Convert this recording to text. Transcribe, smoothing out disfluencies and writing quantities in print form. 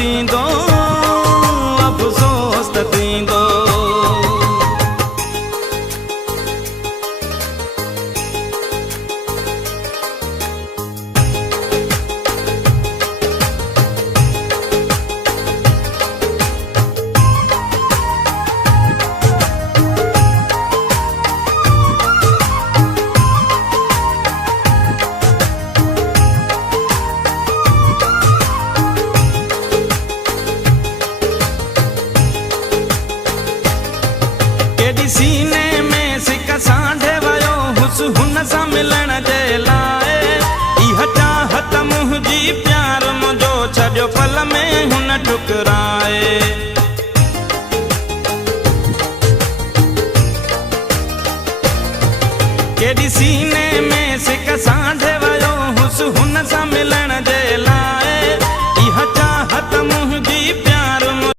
थींदो, अफ़सोस त थींदो। सीने में सिक सांढे वयो हुस हुन सां मिलण जे लाइ। इहा चाहत मुंहिंजी प्यार मुंहिंजो छॾियो पल में हुन ठुकराए।